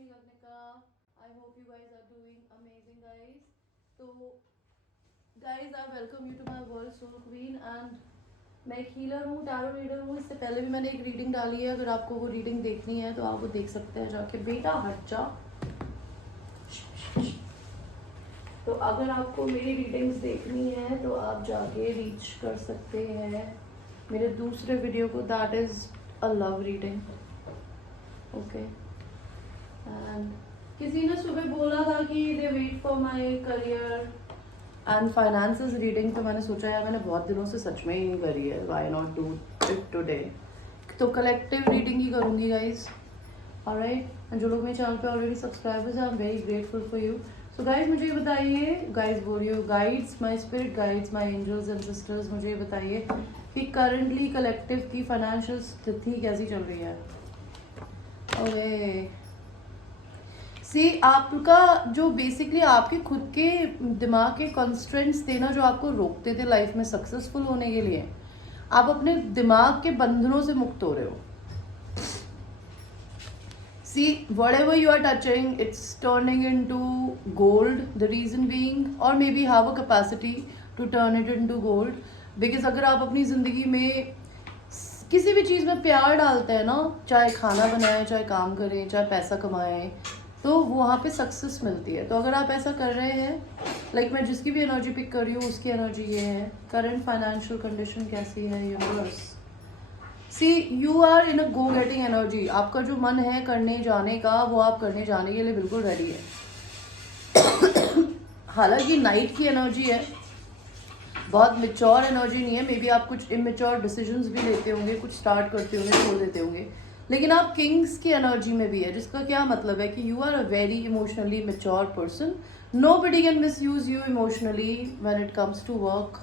me Gagnika. I hope you guys are doing amazing, guys. So guys, I welcome you to my world soul queen and मैं एक healer हूँ, tarot reader हूँ। इससे पहले भी मैंने एक रीडिंग डाली है, अगर आपको वो रीडिंग देखनी है तो आप वो देख सकते हैं जाके। बेटा हट जा। तो अगर आपको मेरी रीडिंग्स देखनी है तो आप जाके रीच कर सकते हैं मेरे दूसरे वीडियो को, that is a love reading. Okay, and किसी ने सुबह बोला था कि they wait for my career and finances reading, तो मैंने सोचा यार मैंने बहुत दिनों से सच में ही नहीं करी है, why not do it today. तो कलेक्टिव रीडिंग ही करूँगी गाइज, ऑलराइट। जो लोग मेरे चैनल पे ऑलरेडी सब्सक्राइबर्स हैं, I am very grateful for you. So guys मुझे ये बताइए, गाइज बोल रही हो guides, my spirit guides, my angels and sisters, मुझे ये बताइए कि करंटली कलेक्टिव की फाइनेंशियल स्थिति कैसी चल रही है। ओके सी, आपका जो बेसिकली आपके खुद के दिमाग के कंस्ट्रेंट्स थे ना, जो आपको रोकते थे लाइफ में सक्सेसफुल होने के लिए, आप अपने दिमाग के बंधनों से मुक्त हो रहे हो। सी, whatever you are touching, it's turning into gold. The reason being, or maybe have a capacity to turn it into gold. Because अगर आप अपनी ज़िंदगी में किसी भी चीज़ में प्यार डालते हैं ना, चाहे खाना बनाएं, चाहे काम करें, चाहे पैसा कमाएं, तो वहाँ पे सक्सेस मिलती है। तो अगर आप ऐसा कर रहे हैं, लाइक मैं जिसकी भी एनर्जी पिक कर रही हूँ उसकी एनर्जी ये है। करंट फाइनेंशियल कंडीशन कैसी है universe? See, you are in a go getting energy. आपका जो मन है करने जाने का, वो आप करने जाने के लिए बिल्कुल रेडी है। हालांकि नाइट की एनर्जी है, बहुत मिच्योर एनर्जी नहीं है। मे बी आप कुछ इमेच्योर डिसीजंस भी लेते होंगे, कुछ स्टार्ट करते होंगे, छोड़ देते होंगे, लेकिन आप किंग्स की एनर्जी में भी है, जिसका क्या मतलब है कि you are a very emotionally mature person. Nobody can misuse you emotionally when it comes to work.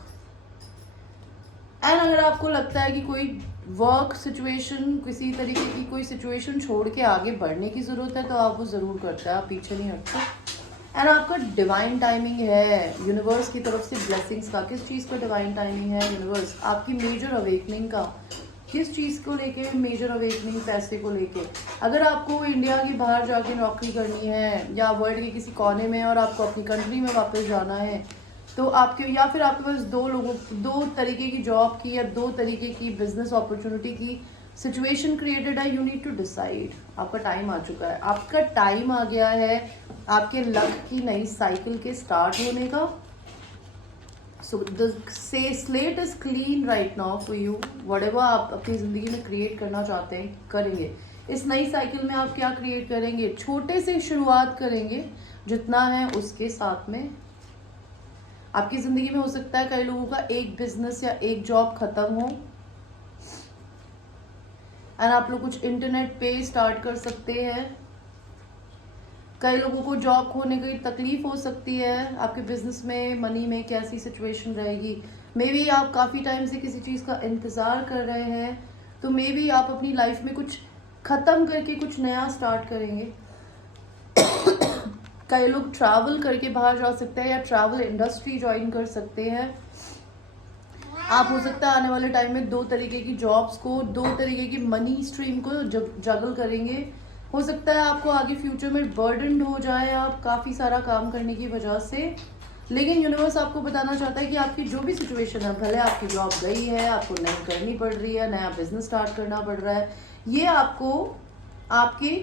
And अगर आपको लगता है कि कोई वर्क सिचुएशन, किसी तरीके की कोई सिचुएशन छोड़ के आगे बढ़ने की ज़रूरत है, तो आप वो ज़रूर करते हैं, आप पीछे नहीं हटते। एंड आपका डिवाइन टाइमिंग है यूनिवर्स की तरफ से ब्लेसिंग्स का। किस चीज़ का डिवाइन टाइमिंग है यूनिवर्स? आपकी मेजर अवेकनिंग का। किस चीज़ को लेके मेजर अवेकनिंग? पैसे को लेके। अगर आपको इंडिया के बाहर जाके नौकरी करनी है या वर्ल्ड के किसी कोने में, और आपको अपनी कंट्री में वापस जाना है, तो आपके, या फिर आपके पास दो तरीके की जॉब की या दो तरीके की बिजनेस अपॉर्चुनिटी की सिचुएशन क्रिएटेड है, यू नीड टू डिसाइड। आपका टाइम आ चुका है, आपका टाइम आ गया है आपके लक की नई साइकिल के स्टार्ट होने का। So the slate is clean right now for you. Whatever आप अपनी ज़िंदगी में क्रिएट करना चाहते हैं करेंगे। इस नई साइकिल में आप क्या क्रिएट करेंगे? छोटे से शुरुआत करेंगे, जितना है उसके साथ में। आपकी ज़िंदगी में हो सकता है कई लोगों का एक बिजनेस या एक जॉब खत्म हो, एंड आप लोग कुछ इंटरनेट पे स्टार्ट कर सकते हैं। कई लोगों को जॉब खोने की तकलीफ हो सकती है। आपके बिजनेस में, मनी में कैसी सिचुएशन रहेगी? मे बी आप काफ़ी टाइम से किसी चीज़ का इंतज़ार कर रहे हैं, तो मे बी आप अपनी लाइफ में कुछ ख़त्म करके कुछ नया स्टार्ट करेंगे। कई लोग ट्रैवल करके बाहर जा सकते हैं या ट्रैवल इंडस्ट्री ज्वाइन कर सकते हैं। आप हो सकता है आने वाले टाइम में दो तरीके की जॉब्स को, दो तरीके की मनी स्ट्रीम को जगल करेंगे। हो सकता है आपको आगे फ्यूचर में बर्डन हो जाए आप काफ़ी सारा काम करने की वजह से, लेकिन यूनिवर्स आपको बताना चाहता है कि आपकी जो भी सिचुएशन है, भले आपकी जॉब गई है, आपको नई करनी पड़ रही है, नया बिजनेस स्टार्ट करना पड़ रहा है, ये आपको आपकी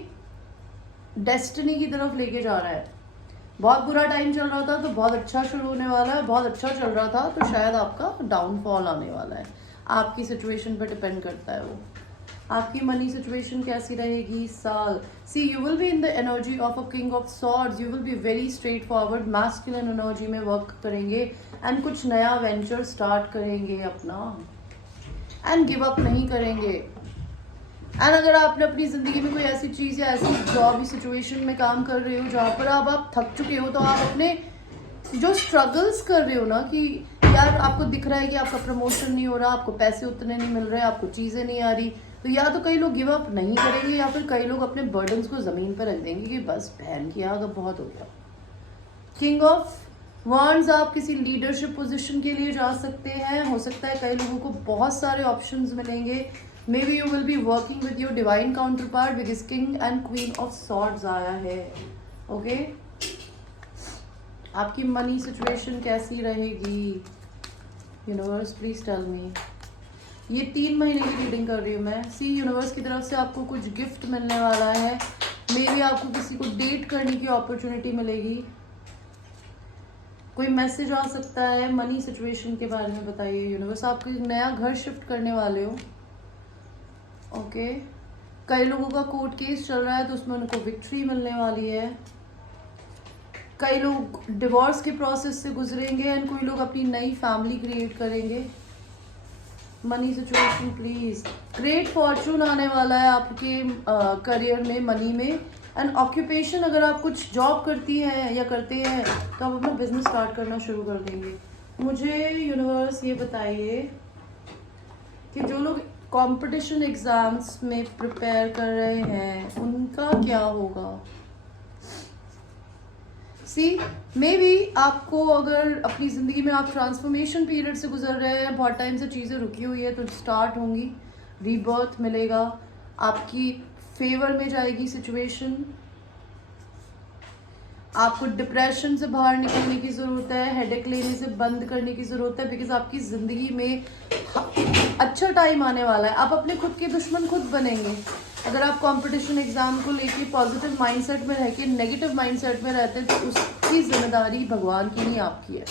डेस्टिनी की तरफ लेके जा रहा है। बहुत बुरा टाइम चल रहा था तो बहुत अच्छा शुरू होने वाला है, बहुत अच्छा चल रहा था तो शायद आपका डाउनफॉल आने वाला है। आपकी सिचुएशन पे डिपेंड करता है वो। आपकी मनी सिचुएशन कैसी रहेगी साल? See, you will be in the energy of a king of swords. You will be very straightforward, masculine energy में वर्क करेंगे एंड कुछ नया वेंचर स्टार्ट करेंगे अपना, एंड गिव अप नहीं करेंगे। एंड अगर आपने अपनी ज़िंदगी में कोई ऐसी चीज़ या ऐसी जॉब या सिचुएशन में काम कर रहे हो जहाँ पर अब आप थक चुके हो, तो आप अपने जो स्ट्रगल्स कर रहे हो ना, कि यार आपको दिख रहा है कि आपका प्रमोशन नहीं हो रहा, आपको पैसे उतने नहीं मिल रहे, आपको चीज़ें नहीं आ रही, तो या तो कई लोग गिव अप नहीं करेंगे या फिर कई लोग अपने बर्डन्स को ज़मीन पर रख देंगे कि बस बहन की आग अब बहुत हो गया। किंग ऑफ वॉन्ड्स, आप किसी लीडरशिप पोजीशन के लिए जा सकते हैं। हो सकता है कई लोगों को बहुत सारे ऑप्शंस मिलेंगे, may be you will be working with your divine counter part because king and queen of swords आया है. ओके, आपकी मनी सिचुएशन कैसी रहेगी यूनिवर्स, प्लीज टेल मी. ये 3 महीने की रीडिंग कर रही हूँ मैं. सी यूनिवर्स की तरफ से आपको कुछ गिफ्ट मिलने वाला है. मे बी आपको किसी को डेट करने की अपॉर्चुनिटी मिलेगी. कोई मैसेज आ सकता है. मनी सिचुएशन के बारे में बताइए यूनिवर्स. आप कोई नया घर शिफ्ट करने वाले हो. ओके, कई लोगों का कोर्ट केस चल रहा है तो उसमें उनको विक्ट्री मिलने वाली है. कई लोग डिवोर्स के प्रोसेस से गुजरेंगे एंड कोई लोग अपनी नई फैमिली क्रिएट करेंगे. Money situation please. Great Fortune आने वाला है आपके करियर में, मनी में. एंड ऑक्यूपेशन, अगर आप कुछ जॉब करती हैं या करते हैं तो आप अपना बिजनेस स्टार्ट करना शुरू कर देंगे. मुझे यूनिवर्स ये बताइए कि जो लोग कंपटीशन एग्जाम्स में प्रिपेयर कर रहे हैं उनका क्या होगा. सी मे बी आपको, अगर अपनी ज़िंदगी में आप ट्रांसफॉर्मेशन पीरियड से गुजर रहे हैं, बहुत टाइम से चीज़ें रुकी हुई है तो स्टार्ट होंगी. रीबर्थ मिलेगा, आपकी फेवर में जाएगी सिचुएशन. आपको डिप्रेशन से बाहर निकलने की ज़रूरत है. हेडेक लेने से बंद करने की ज़रूरत है बिकॉज आपकी ज़िंदगी में अच्छा टाइम आने वाला है. आप अपने खुद के दुश्मन खुद बनेंगे. अगर आप कंपटीशन एग्जाम को लेके पॉजिटिव माइंडसेट में रह के नेगेटिव माइंडसेट में रहते हैं तो उसकी जिम्मेदारी भगवान की नहीं, आपकी है.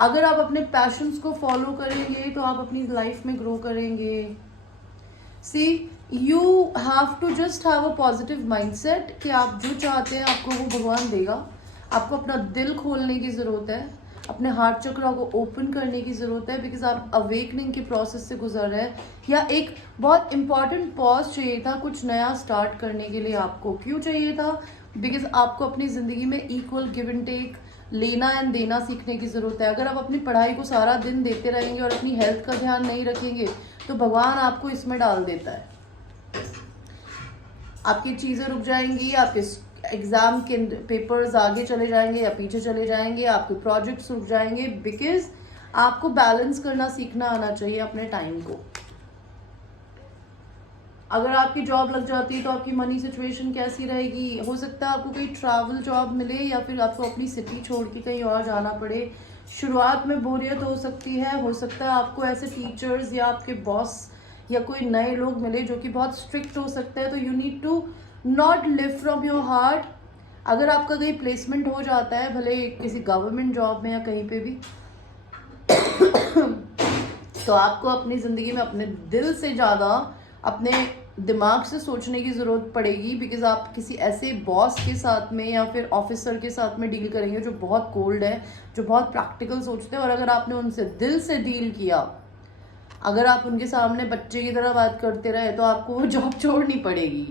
अगर आप अपने पैशंस को फॉलो करेंगे तो आप अपनी लाइफ में ग्रो करेंगे. See you have to just have a positive mindset कि आप जो चाहते हैं आपको वो भगवान देगा. आपको अपना दिल खोलने की ज़रूरत है, अपने हार्ट चक्रा को ओपन करने की ज़रूरत है बिकॉज आप अवेकनिंग के प्रोसेस से गुजर रहे हैं. या एक बहुत इंपॉर्टेंट पॉज चाहिए था कुछ नया स्टार्ट करने के लिए. आपको क्यों चाहिए था? बिकॉज आपको अपनी ज़िंदगी में इक्वल गिव एंड टेक, लेना एंड देना सीखने की ज़रूरत है. अगर आप अपनी पढ़ाई को सारा दिन देते रहेंगे और अपनी हेल्थ का ध्यान नहीं रखेंगे तो भगवान आपको इसमें डाल देता है. आपकी चीज़ें रुक जाएंगी, आपके एग्ज़ाम के पेपर्स आगे चले जाएंगे या पीछे चले जाएंगे, आपके प्रोजेक्ट्स रुक जाएंगे बिकॉज आपको बैलेंस करना सीखना आना चाहिए अपने टाइम को. अगर आपकी जॉब लग जाती है तो आपकी मनी सिचुएशन कैसी रहेगी. हो सकता है आपको कोई ट्रैवल जॉब मिले या फिर आपको अपनी सिटी छोड़ के कहीं और जाना पड़े. शुरुआत में बोरियत हो सकती है. हो सकता है आपको ऐसे टीचर्स या आपके बॉस या कोई नए लोग मिले जो कि बहुत स्ट्रिक्ट हो सकते हैं. तो you need to not live from your heart. अगर आपका कहीं प्लेसमेंट हो जाता है, भले किसी गवर्नमेंट जॉब में या कहीं पे भी, तो आपको अपनी ज़िंदगी में अपने दिल से ज़्यादा अपने दिमाग से सोचने की ज़रूरत पड़ेगी बिकॉज आप किसी ऐसे बॉस के साथ में या फिर ऑफिसर के साथ में डील करेंगे जो बहुत कोल्ड है, जो बहुत प्रैक्टिकल सोचते हैं. और अगर आपने उनसे दिल से डील किया, अगर आप उनके सामने बच्चे की तरह बात करते रहे तो आपको वो जॉब छोड़नी पड़ेगी.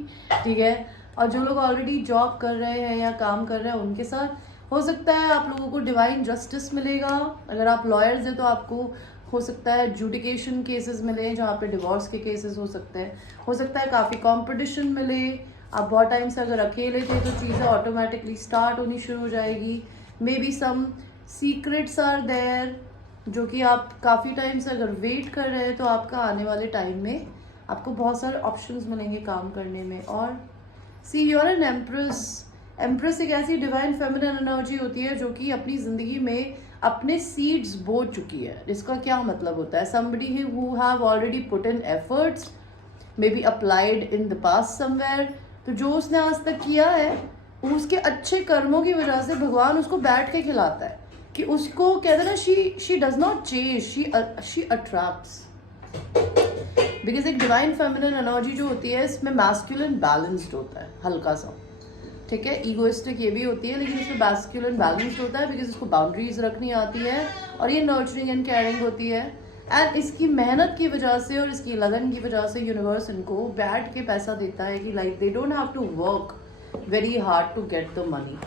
ठीक है. और जो लोग ऑलरेडी जॉब कर रहे हैं या काम कर रहे हैं उनके साथ हो सकता है आप लोगों को डिवाइन जस्टिस मिलेगा. अगर आप लॉयर्स हैं तो आपको हो सकता है जुडिकेशन केसेस मिले जहाँ पे डिवोर्स के केसेस हो सकते हैं. हो सकता है काफ़ी कंपटीशन मिले. आप बहुत टाइम से अगर अकेले थे तो चीज़ें ऑटोमेटिकली स्टार्ट होनी शुरू हो जाएगी. Maybe some secrets are there जो कि आप काफ़ी टाइम से अगर वेट कर रहे हैं तो आपका आने वाले टाइम में आपको बहुत सारे ऑप्शंस मिलेंगे काम करने में. और see you are an empress. Empress एक ऐसी डिवाइन फेमिनिन एनर्जी होती है जो कि अपनी ज़िंदगी में अपने सीड्स बो चुकी है. इसका क्या मतलब होता है? Somebody who have already put in efforts, may be applied in the past somewhere. तो जो उसने आज तक किया है उसके अच्छे कर्मों की वजह से भगवान उसको बैठ के खिलाता है कि उसको कहते हैं ना, she does not chase, she attracts. Because एक डिवाइन फेमिनिन एनर्जी जो होती है इसमें मैस्कुलिन बैलेंस्ड होता है हल्का सा. ठीक है. ईगोइस्टिक ये भी होती है लेकिन इसमें मैस्कुलिन बैलेंस्ड होता है बिकॉज इसको बाउंड्रीज रखनी आती है और ये नर्चरिंग एंड केयरिंग होती है. एंड इसकी मेहनत की वजह से और इसकी लगन की वजह से यूनिवर्स इनको बैठ के पैसा देता है कि like they don't have to work very hard to get the money.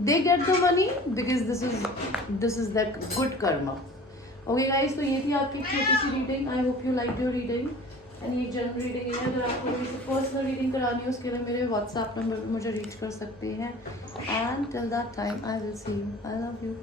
They get the money because this is their good karma. Okay guys, तो ये थी आपकी एक छोटी सी reading. I hope you liked your reading. And ये general reading है. अगर आपको किसी पर्सनल रीडिंग करानी है उसके लिए मेरे व्हाट्सएप नंबर पर मुझे रीच कर सकते हैं. And till that time I will see you. I love you.